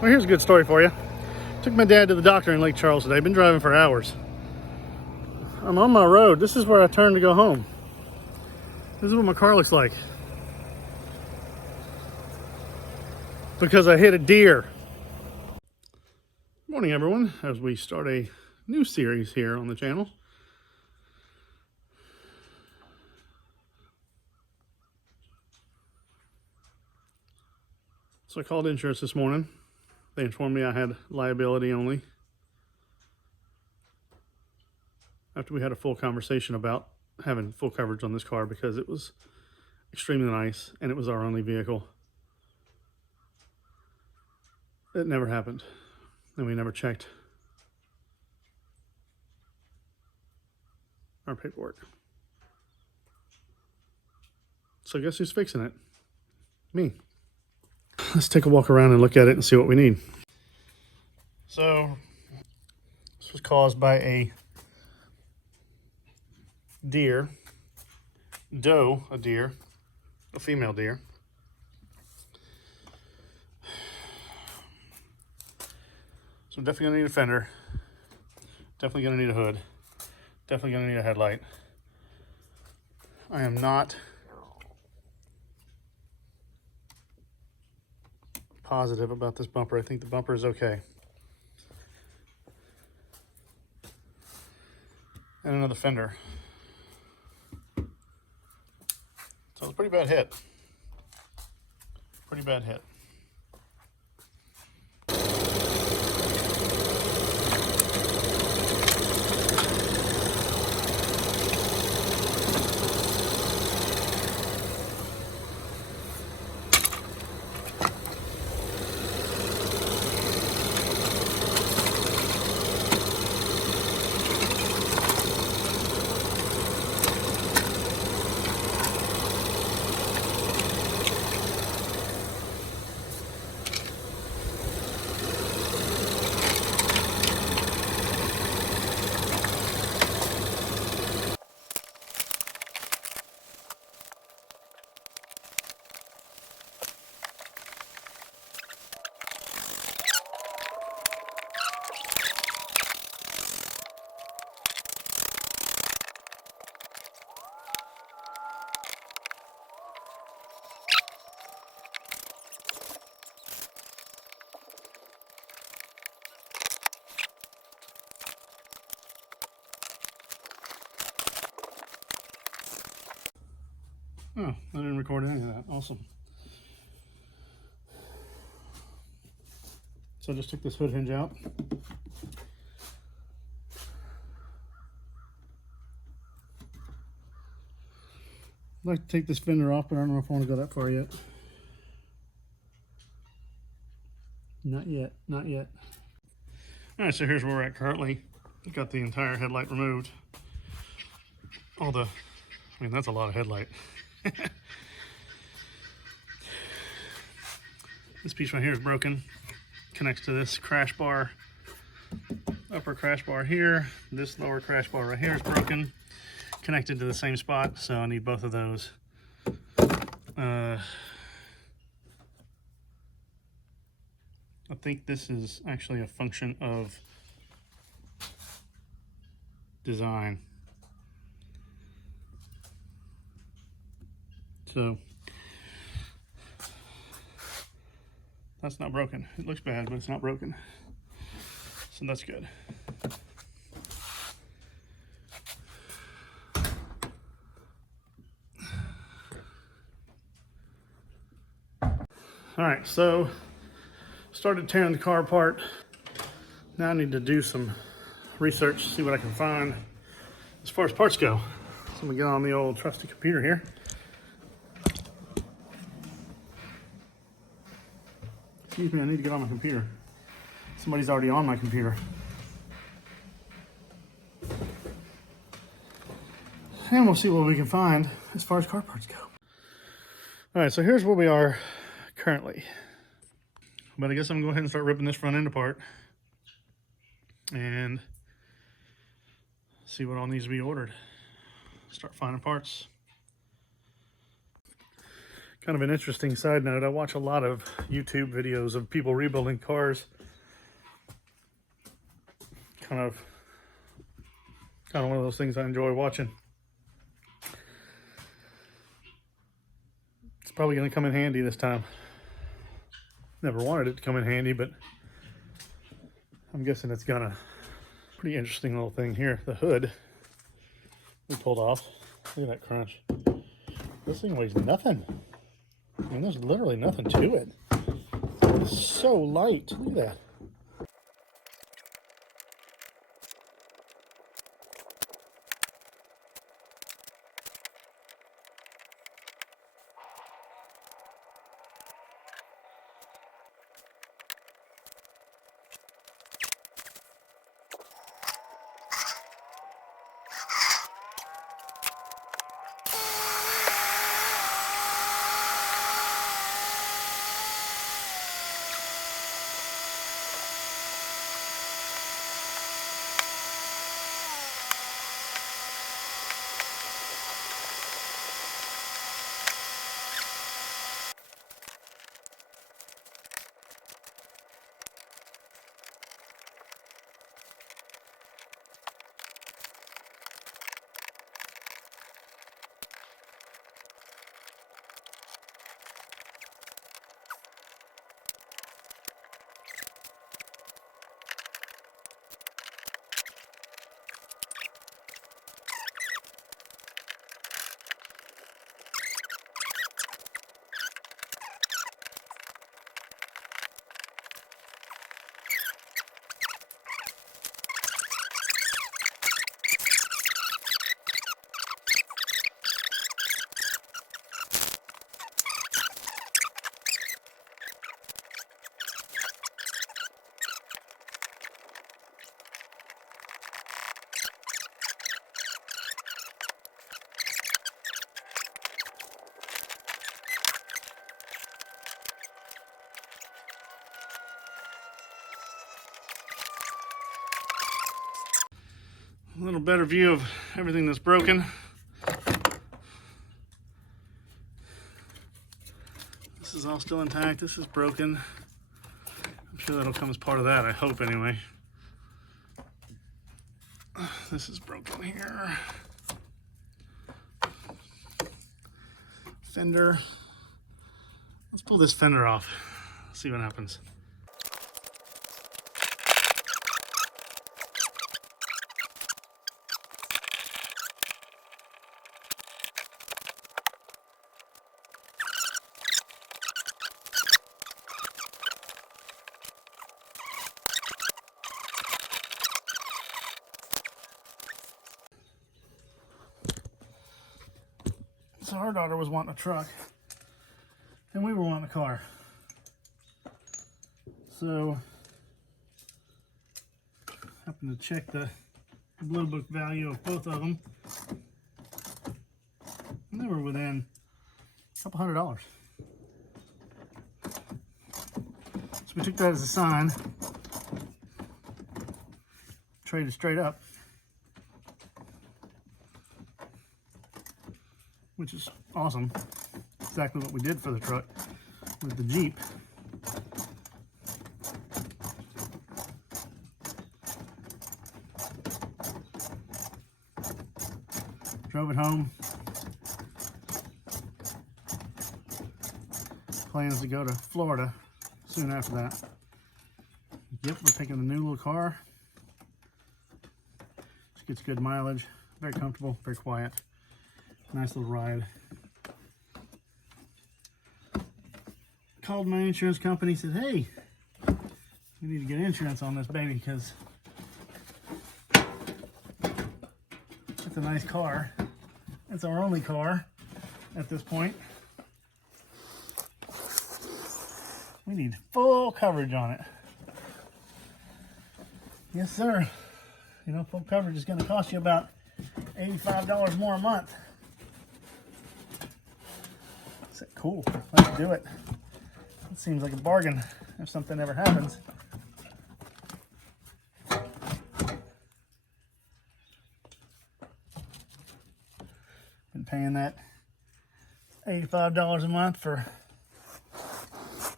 Well, here's a good story for you. Took my dad to the doctor in Lake Charles today. Been driving for hours. I'm on my road. This is where I turn to go home. This is what my car looks like. Because I hit a deer. Morning, everyone, as we start a new series here on the channel. So I called insurance this morning. They informed me I had liability only. After we had a full conversation about having full coverage on this car because it was extremely nice and it was our only vehicle. It never happened. And we never checked our paperwork. So guess who's fixing it? Me. Let's take a walk around and look at it and see what we need. So this was caused by a deer, a deer, a female deer. So I'm definitely gonna need a fender, definitely gonna need a hood, definitely gonna need a headlight. I am not positive about this bumper. I think the bumper is okay. And another fender. So it's a pretty bad hit. Pretty bad hit. Oh, I didn't record any of that. Awesome. So I just took this hood hinge out. I'd like to take this fender off, but I don't know if I want to go that far yet. Not yet, not yet. All right, so here's where we're at currently. We've got the entire headlight removed. That's a lot of headlight. This piece right here is broken. Connects to this crash bar, upper crash bar here. This lower crash bar right here is broken. Connected to the same spot, so I need both of those. I think this is actually a function of design. So that's not broken. It looks bad, but it's not broken. So that's good. All right, so started tearing the car apart. Now I need to do some research, see what I can find as far as parts go. So I'm gonna get on the old trusty computer here. Excuse me, I need to get on my computer. Somebody's already on my computer. And we'll see what we can find as far as car parts go. All right, so here's where we are currently. But I guess I'm gonna go ahead and start ripping this front end apart and see what all needs to be ordered. Start finding parts. Kind of an interesting side note, I watch a lot of YouTube videos of people rebuilding cars. Kind of one of those things I enjoy watching. It's probably going to come in handy this time. Never wanted it to come in handy, but I'm guessing it's gonna. Pretty interesting little thing here. The hood we pulled off. Look at that crunch. This thing weighs nothing. I mean, there's literally nothing to it. It's so light. Look at that. A little better view of everything that's broken. This is all still intact. This is broken. I'm sure that'll come as part of that, I hope anyway. This is broken here. Fender. Let's pull this fender off. See what happens. So our daughter was wanting a truck, and we were wanting a car. So, happened to check the Blue Book value of both of them, and they were within a couple $100. So we took that as a sign, traded straight up, which is awesome. Exactly what we did for the truck with the Jeep. Drove it home. Plans to go to Florida soon after that. Yep, we're picking the new little car. Just gets good mileage, very comfortable, very quiet. Nice little ride. Called my insurance company, said, hey, we need to get insurance on this baby because it's a nice car. It's our only car at this point. We need full coverage on it. Yes, sir. You know, full coverage is going to cost you about $85 more a month. I said, cool, let's do it. It seems like a bargain if something ever happens. Been paying that $85 a month for,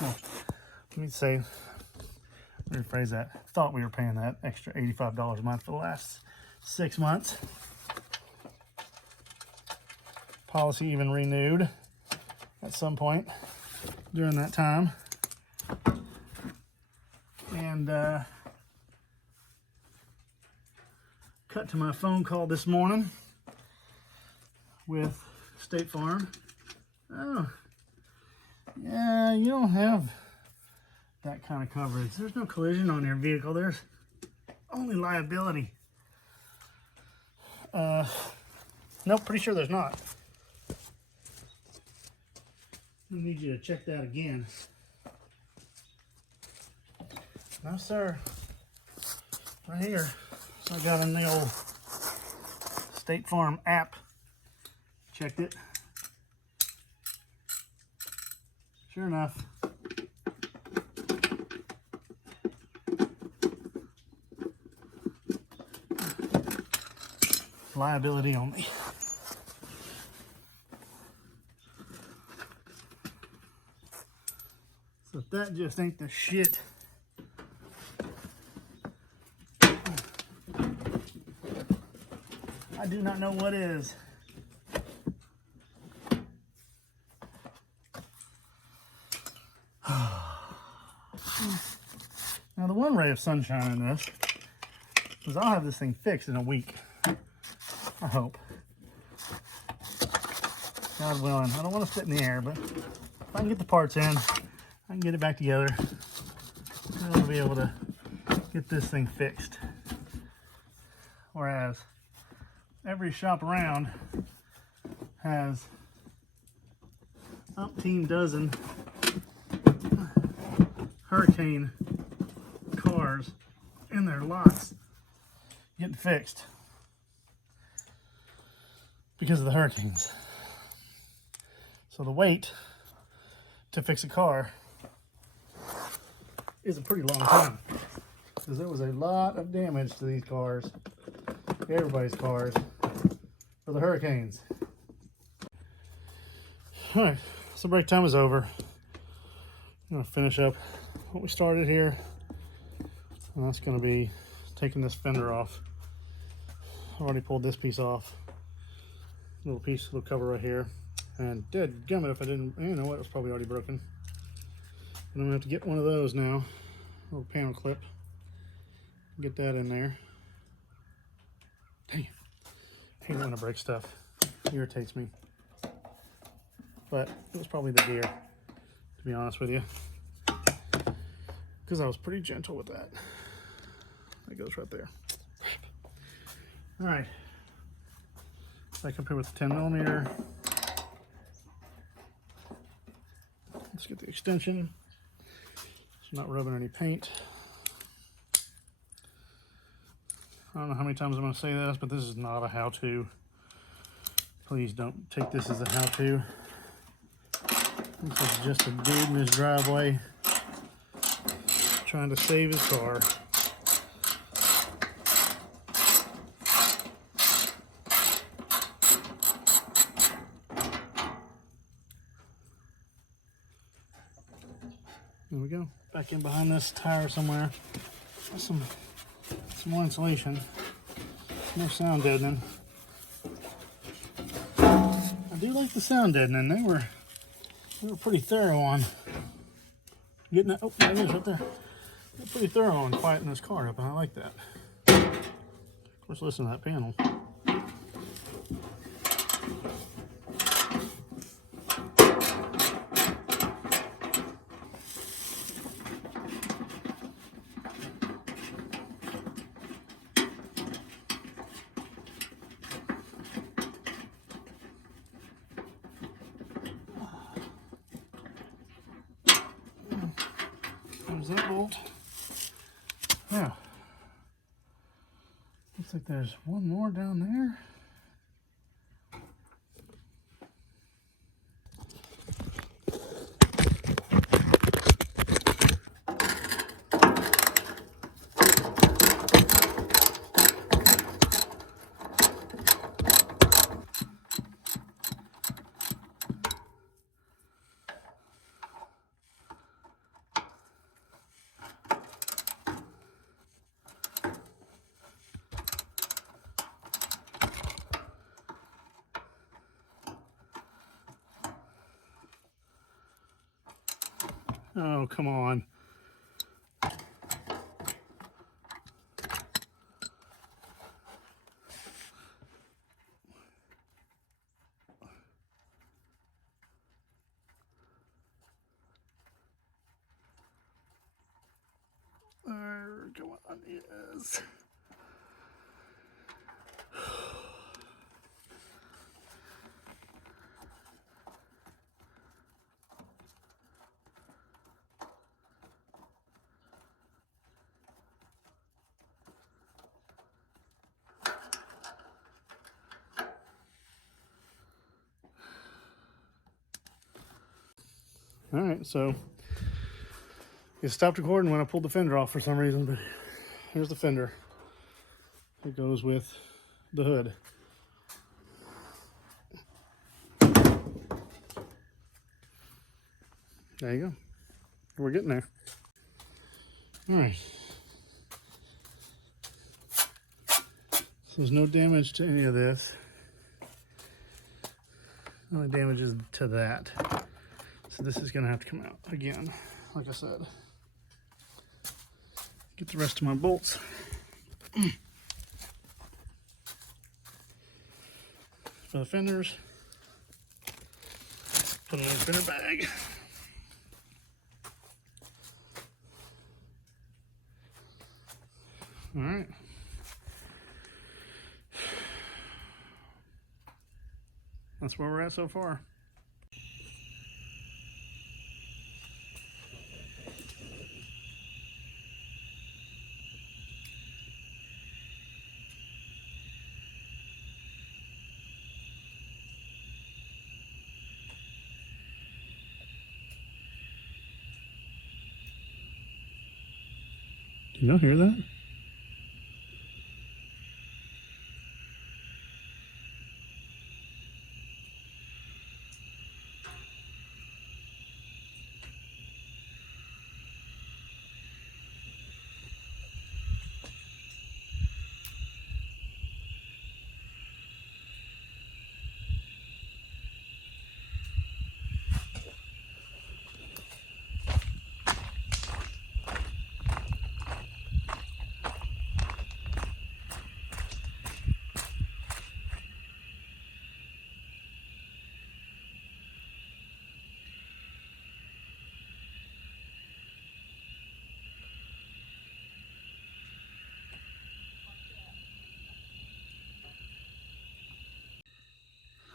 well, let me rephrase that. Thought we were paying that extra $85 a month for the last 6 months. Policy even renewed at some point during that time. And cut to my phone call this morning with State Farm. Oh, yeah, you don't have that kind of coverage. There's no collision on your vehicle. There's only liability. Nope, pretty sure there's not. I need you to check that again. No, sir. Right here. So I got in the old State Farm app. Checked it. Sure enough. Liability only. So if that just ain't the shit. I do not know what is. Now the one ray of sunshine in this is I'll have this thing fixed in a week. I hope. God willing. I don't want to sit in the air, but if I can get the parts in, I can get it back together. I'll be able to get this thing fixed. Whereas every shop around has umpteen dozen Hurricane cars in their lots getting fixed because of the hurricanes. So the wait to fix a car is a pretty long time, because there was a lot of damage to these cars, everybody's cars, for the hurricanes. All right, so break time is over. I'm gonna finish up what we started here, and that's gonna be taking this fender off. I've already pulled this piece off, little cover right here, and dead gummit if I didn't, you know what, it was probably already broken. And I'm gonna have to get one of those now, little panel clip, get that in there. Dang it, I hate when I break stuff, it irritates me. But it was probably the gear, to be honest with you, because I was pretty gentle with that. That goes right there. All right, back up here with the 10mm. Let's get the extension. It's not rubbing any paint. I don't know how many times I'm going to say this, but this is not a how-to. Please don't take this as a how-to. This is just a dude in his driveway trying to save his car. There we go. Back in behind this tire somewhere. Some more insulation. No sound deadening. I do like the sound deadening. They were pretty thorough on getting that. Oh, there it is right there. They're pretty thorough on quieting this car up, and I like that. Of course, listen to that panel. There's that bolt. Now, looks like there's one more down there. Oh, come on. Come on, yes. All right, so it stopped recording when I pulled the fender off for some reason, but here's the fender. It goes with the hood. There you go. We're getting there. All right. So there's no damage to any of this. Only damage is to that. So this is gonna have to come out again, like I said. Get the rest of my bolts. For the fenders. Put it in a fender bag. All right. That's where we're at so far. Can y'all hear that?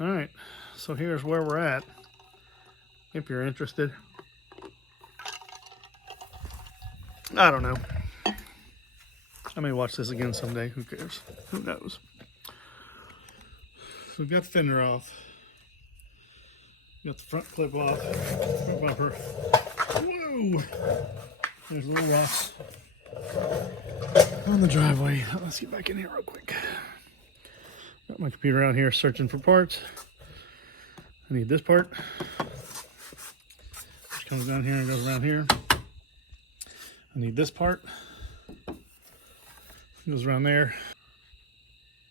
All right, so here's where we're at, if you're interested. I don't know. I may watch this again someday, who cares? Who knows? So we've got the fender off. Got the front clip off, front bumper. Whoa! There's little rocks on the driveway. Let's get back in here real quick. Got my computer out here searching for parts. I need this part, which comes down here and goes around here. I need this part. It goes around there.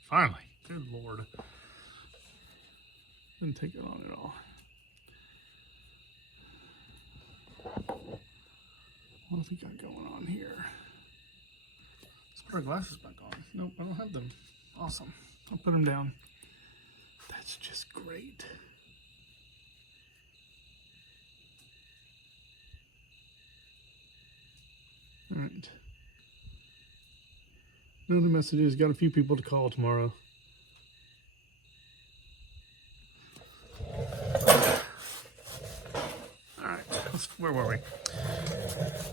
Finally, good Lord. Didn't take it on at all. What have we got going on here? Let's put our glasses back on. Nope, I don't have them. Awesome. I'll put them down. That's just great. All right. Another message is got a few people to call tomorrow. All right, where were we?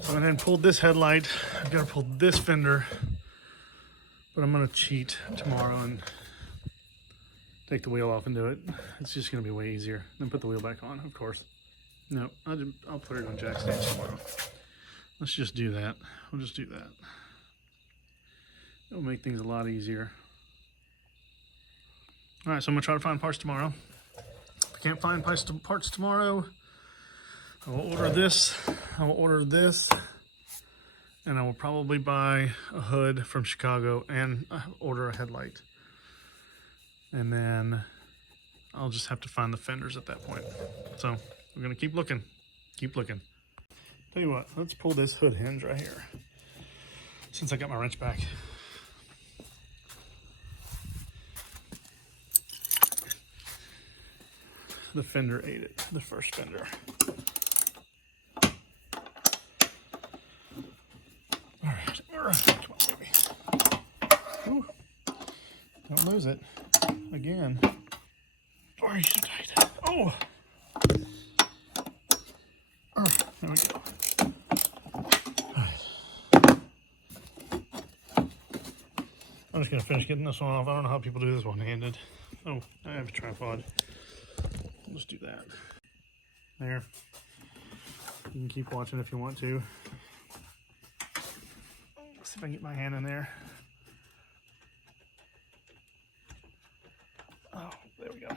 So I went ahead and pulled this headlight. I've got to pull this fender, but I'm gonna cheat tomorrow and take the wheel off and do it. It's just gonna be way easier. Then put the wheel back on, of course. No, I'll put it on jack stands tomorrow. Let's just do that. We'll just do that. It'll make things a lot easier. All right, so I'm gonna try to find parts tomorrow. If I can't find parts tomorrow, I will order this. I will order this, and I will probably buy a hood from Chicago and order a headlight. And then I'll just have to find the fenders at that point. So we're gonna keep looking, keep looking. Tell you what, let's pull this hood hinge right here, since I got my wrench back. The fender ate it, the first fender. All right, come on, baby. Ooh, don't lose it again. Oh, you're so tight. Oh, there we go. All right. I'm just gonna finish getting this one off. I don't know how people do this one-handed. Oh, I have a tripod. Let's do that. There. You can keep watching if you want to. Let's see if I can get my hand in there. Oh, there we go.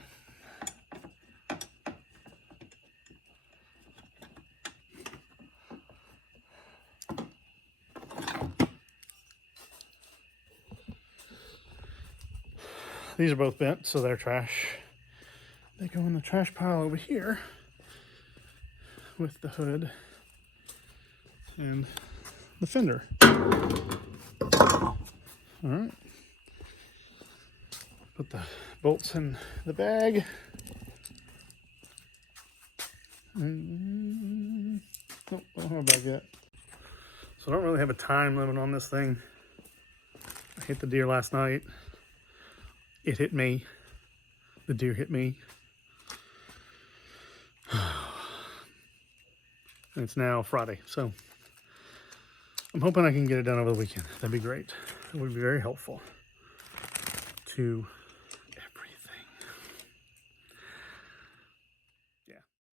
These are both bent, so they're trash. They go in the trash pile over here with the hood and the fender. All right. Put the bolts in the bag. Nope, don't have a bag yet. So I don't really have a time limit on this thing. I hit the deer last night. It hit me. The deer hit me. And it's now Friday, so I'm hoping I can get it done over the weekend. That'd be great. It would be very helpful to